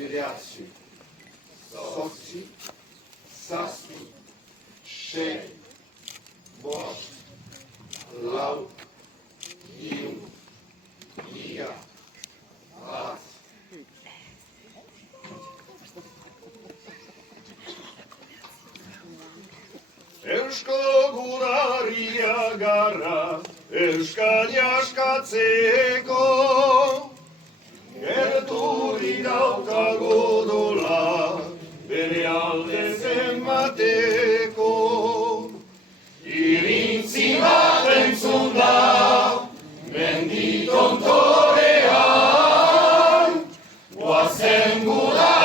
bederatzi, zortzi, zazpi, sei, bost, lau, hiru, ia, bat. Eusko guraria gara, Euskal jaskatzeko, gerturik daukago dola, bere alde zenbateko. Irintzi bat entzun da, mendi tontorean, goazen gura